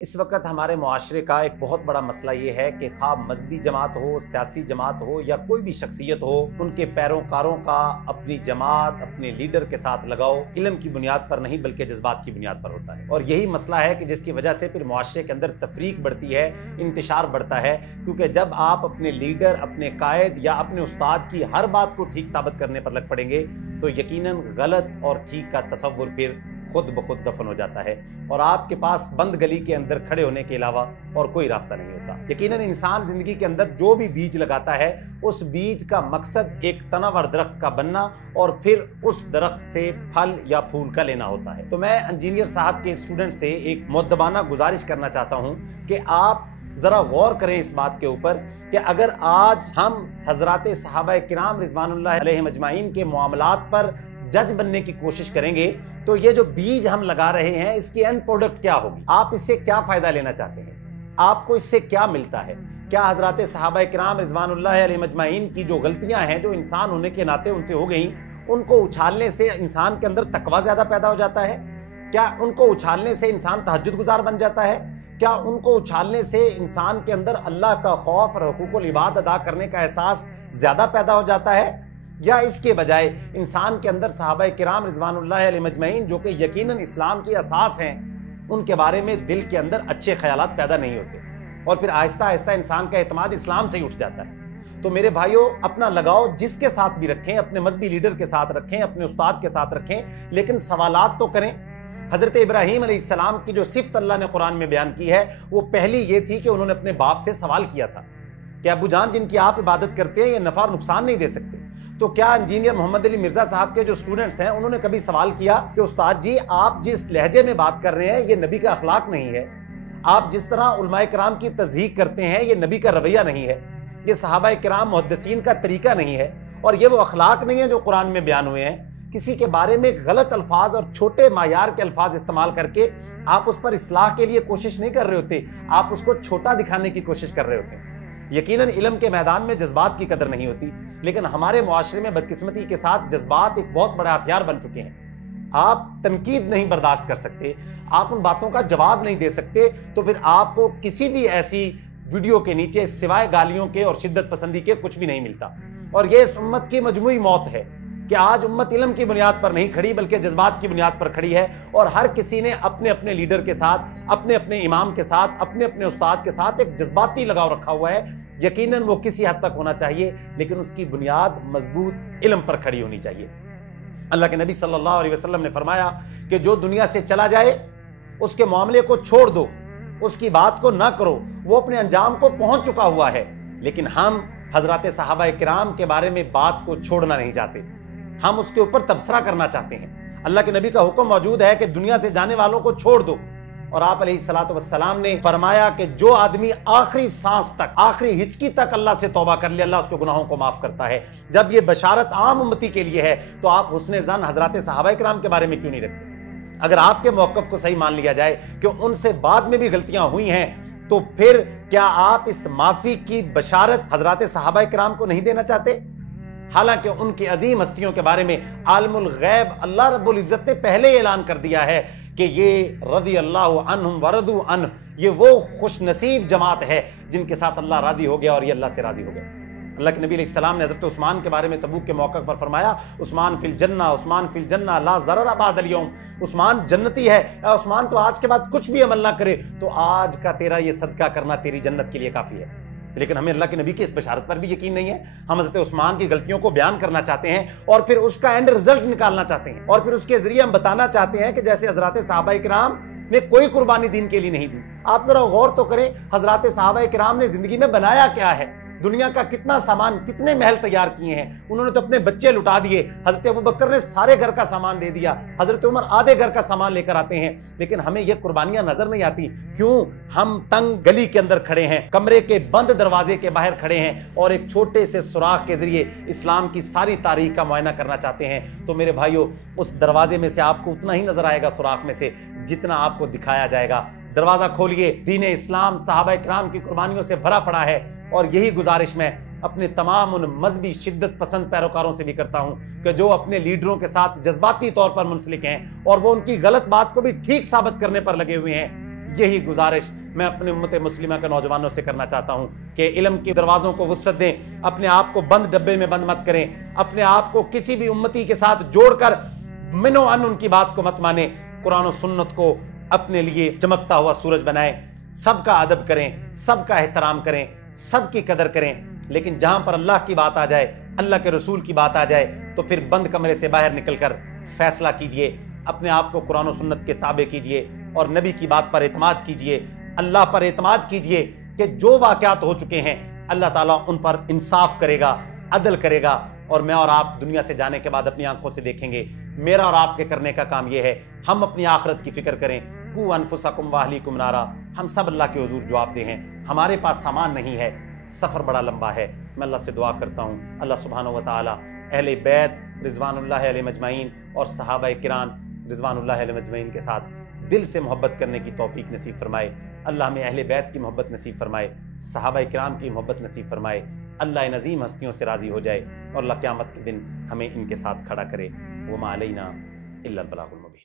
اس وقت ہمارے معاشرے کا ایک بہت بڑا مسئلہ یہ ہے کہ خواہ مذہبی جماعت ہو، سیاسی جماعت ہو یا کوئی بھی شخصیت ہو، ان کے پیروکاروں کا اپنی جماعت، اپنے لیڈر کے ساتھ لگاؤ علم کی بنیاد پر نہیں بلکہ جذبات کی بنیاد پر ہوتا ہے۔ اور یہی مسئلہ ہے کہ جس کی وجہ سے پھر معاشرے کے اندر تفریق بڑھتی ہے، انتشار بڑھتا ہے، کیونکہ جب آپ اپنے لیڈر، اپنے قائد یا اپنے استاد کی ہر بات کو ٹھیک ثابت کرنے پر لگ پڑیں گے تو یقیناً غلط اور ٹھیک کا تصور پھر خود بخود دفن ہو جاتا ہے اور آپ کے پاس بند گلی کے اندر کھڑے ہونے کے علاوہ اور کوئی راستہ نہیں ہوتا۔ یقیناً انسان زندگی کے اندر جو بھی بیج لگاتا ہے اس بیج کا مقصد ایک تناور درخت کا بننا اور پھر اس درخت سے پھل یا پھول کا لینا ہوتا ہے۔ تو میں انجینئر صاحب کے اسٹوڈنٹ سے ایک مؤدبانہ گزارش کرنا چاہتا ہوں کہ آپ ذرا غور کریں اس بات کے اوپر کہ اگر آج ہم حضرات صحابہ کرام رضوان اللہ علیہم اجمعین کے معاملات پر جج بننے کی کوشش کریں گے تو یہ جو بیج ہم لگا رہے ہیں اس کی اینڈ پروڈکٹ کیا ہوگی؟ آپ اس سے کیا فائدہ لینا چاہتے ہیں؟ آپ کو اس سے کیا ملتا ہے؟ کیا حضرات صحابہ کرام رضوان اللہ علیہم اجمعین کی جو غلطیاں ہیں جو انسان ہونے کے ناطے ان سے ہو گئیں ان کو اچھالنے سے انسان کے اندر تقویٰ زیادہ پیدا ہو جاتا ہے؟ کیا ان کو اچھالنے سے انسان تہجد گزار بن جاتا ہے؟ کیا ان کو اچھالنے سے انسان کے اندر اللہ کا خوف اور حقوق العباد ادا کرنے کا احساس زیادہ پیدا ہو جاتا ہے؟ یا اس کے بجائے انسان کے اندر صحابہ کرام رضوان اللہ علیہم اجمعین جو کہ یقیناً اسلام کی اساس ہیں ان کے بارے میں دل کے اندر اچھے خیالات پیدا نہیں ہوتے اور پھر آہستہ آہستہ انسان کا اعتماد اسلام سے ہی اٹھ جاتا ہے؟ تو میرے بھائیوں، اپنا لگاؤ جس کے ساتھ بھی رکھیں، اپنے مذہبی لیڈر کے ساتھ رکھیں، اپنے استاد کے ساتھ رکھیں، لیکن سوالات تو کریں۔ حضرت ابراہیم علیہ السلام کی جو صفت اللہ نے قرآن میں بیان کی ہے وہ پہلی یہ تھی کہ انہوں نے اپنے باپ سے سوال کیا تھا کہ ابو جان جن کی آپ عبادت کرتے ہیں یہ نفع اور نقصان نہیں دے سکتے۔ تو کیا انجینئر محمد علی مرزا صاحب کے جو اسٹوڈنٹس ہیں انہوں نے کبھی سوال کیا کہ استاد جی آپ جس لہجے میں بات کر رہے ہیں یہ نبی کا اخلاق نہیں ہے، آپ جس طرح علماء کرام کی تضحیق کرتے ہیں یہ نبی کا رویہ نہیں ہے، یہ صحابہ کرام محدثین کا طریقہ نہیں ہے اور یہ وہ اخلاق نہیں ہے جو قرآن میں بیان ہوئے ہیں؟ کسی کے بارے میں غلط الفاظ اور چھوٹے معیار کے الفاظ استعمال کر کے آپ اس پر اصلاح کے لیے کوشش نہیں کر رہے ہوتے، آپ اس کو چھوٹا دکھانے کی کوشش کر رہے ہوتے ہیں۔ یقیناً علم کے میدان میں جذبات کی قدر نہیں ہوتی، لیکن ہمارے معاشرے میں بدقسمتی کے ساتھ جذبات ایک بہت بڑا ہتھیار بن چکے ہیں۔ آپ تنقید نہیں برداشت کر سکتے، آپ ان باتوں کا جواب نہیں دے سکتے، تو پھر آپ کو کسی بھی ایسی ویڈیو کے نیچے سوائے گالیوں کے اور شدت پسندی کے کچھ بھی نہیں ملتا۔ اور یہ اس امت کی مجموعی موت ہے کہ آج امت علم کی بنیاد پر نہیں کھڑی بلکہ جذبات کی بنیاد پر کھڑی ہے اور ہر کسی نے اپنے اپنے لیڈر کے ساتھ، اپنے اپنے امام کے ساتھ، اپنے اپنے استاد کے ساتھ ایک جذباتی لگاؤ رکھا ہوا ہے۔ یقیناً وہ کسی حد تک ہونا چاہیے لیکن اس کی بنیاد مضبوط علم پر کھڑی ہونی چاہیے۔ اللہ کے نبی صلی اللہ علیہ وسلم نے فرمایا کہ جو دنیا سے چلا جائے اس کے معاملے کو چھوڑ دو، اس کی بات کو نہ کرو، وہ اپنے انجام کو پہنچ چکا ہوا ہے۔ لیکن ہم حضرات صحابہ کرام کے بارے میں بات کو چھوڑنا نہیں چاہتے، ہم اس کے اوپر تبصرہ کرنا چاہتے ہیں۔ اللہ کے نبی کا حکم موجود ہے کہ دنیا سے جانے والوں کو چھوڑ دو، اور آپ علیہ الصلوۃ والسلام نے فرمایا کہ جو آدمی آخری سانس تک، آخری ہچکی تک اللہ سے توبہ کر لے اللہ اس کے گناہوں کو معاف کرتا ہے۔ جب یہ بشارت عام امتی کے لیے ہے تو آپ حسن ظن حضرات صحابہ کرام کے بارے میں کیوں نہیں رکھتے؟ اگر آپ کے موقف کو صحیح مان لیا جائے کہ ان سے بعد میں بھی غلطیاں ہوئی ہیں تو پھر کیا آپ اس معافی کی بشارت حضرات صحابہ کرام کو نہیں دینا چاہتے؟ حالانکہ ان کی عظیم ہستیوں کے بارے میں عالم الغیب اللہ رب العزت نے پہلے اعلان کر دیا ہے کہ یہ رضی اللہ عنہم ورضوا عنہ، یہ وہ خوش نصیب جماعت ہے جن کے ساتھ اللہ راضی ہو گیا اور یہ اللہ سے راضی ہو گیا۔ اللہ کے نبی علیہ السلام نے حضرت عثمان کے بارے میں تبوک کے موقع پر فرمایا عثمان فی الجنہ، عثمان فی الجنہ لا ضرر بعد اليوم، عثمان جنتی ہے، اے عثمان تو آج کے بعد کچھ بھی عمل نہ کرے تو آج کا تیرا یہ صدقہ کرنا تیری جنت کے لیے کافی ہے۔ لیکن ہمیں اللہ کے نبی کی اس بشارت پر بھی یقین نہیں ہے، ہم حضرت عثمان کی غلطیوں کو بیان کرنا چاہتے ہیں اور پھر اس کا اینڈ رزلٹ نکالنا چاہتے ہیں اور پھر اس کے ذریعے ہم بتانا چاہتے ہیں کہ جیسے حضرات صحابہ کرام نے کوئی قربانی دین کے لیے نہیں دی۔ آپ ذرا غور تو کریں حضرات صحابہ کرام نے زندگی میں بنایا کیا ہے، دنیا کا کتنا سامان، کتنے محل تیار کیے ہیں، انہوں نے تو اپنے بچے لٹا دیے، حضرت ابوبکر نے سارے گھر کا سامان دے دیا، حضرت عمر آدھے گھر کا سامان لے کر آتے ہیں، لیکن ہمیں یہ قربانیاں نظر نہیں آتی۔ کیوں؟ ہم تنگ گلی کے اندر کھڑے ہیں، کمرے کے بند دروازے کے باہر کھڑے ہیں اور ایک چھوٹے سے سوراخ کے ذریعے اسلام کی ساری تاریخ کا معائنہ کرنا چاہتے ہیں۔ تو میرے بھائیو، اس دروازے میں سے آپ کو اتنا ہی نظر آئے گا سوراخ میں سے جتنا آپ کو دکھایا جائے گا۔ دروازہ کھولیے، دین اسلام صحابہ کرام کی قربانیوں سے بھرا پڑا ہے، اور یہی گزارش میں اپنے تمام ان مذہبی شدت پسند پیروکاروں سے بھی کرتا ہوں کہ جو اپنے لیڈروں کے ساتھ جذباتی طور پر منسلک ہیں اور وہ ان کی غلط بات کو بھی ٹھیک ثابت کرنے پر لگے ہوئے ہیں، یہی گزارش میں اپنے امت مسلمہ کے نوجوانوں سے کرنا چاہتا ہوں کہ علم کے دروازوں کو وسعت دیں، اپنے آپ کو بند ڈبے میں بند مت کریں، اپنے آپ کو کسی بھی امتی کے ساتھ جوڑ کر منو ان کی بات کو مت مانیں، قرآن و سنت کو اپنے لیے چمکتا ہوا سورج بنائیں، سب کا ادب کریں، سب کا احترام کریں، سب کی قدر کریں، لیکن جہاں پر اللہ کی بات آ جائے، اللہ کے رسول کی بات آ جائے تو پھر بند کمرے سے باہر نکل کر فیصلہ کیجئے، اپنے آپ کو قرآن و سنت کے تابع کیجئے اور نبی کی بات پر اعتماد کیجئے، اللہ پر اعتماد کیجئے کہ جو واقعات ہو چکے ہیں اللہ تعالیٰ ان پر انصاف کرے گا، عدل کرے گا، اور میں اور آپ دنیا سے جانے کے بعد اپنی آنکھوں سے دیکھیں گے۔ میرا اور آپ کے کرنے کا کام یہ ہے، ہم اپنی آخرت کی فکر کریں، قوا انفسکم واہلیکم نارا، ہم سب اللہ کے حضور جواب دہ ہیں، ہمارے پاس سامان نہیں ہے، سفر بڑا لمبا ہے۔ میں اللہ سے دعا کرتا ہوں اللہ سبحانہ و تعالی اہل بیت رضوان اللہ علیہ مجمعین اور صحابہ کرام رضوان اللہ علیہ مجمعین کے ساتھ دل سے محبت کرنے کی توفیق نصیب فرمائے۔ اللہ ہمیں اہل بیت کی محبت نصیب فرمائے، صحابہ کرام کی محبت نصیب فرمائے، اللہ ان عظیم ہستیوں سے راضی ہو جائے اور اللہ قیامت کے دن ہمیں ان کے ساتھ کھڑا کرے۔ وما علینا الا البلاغ المبین۔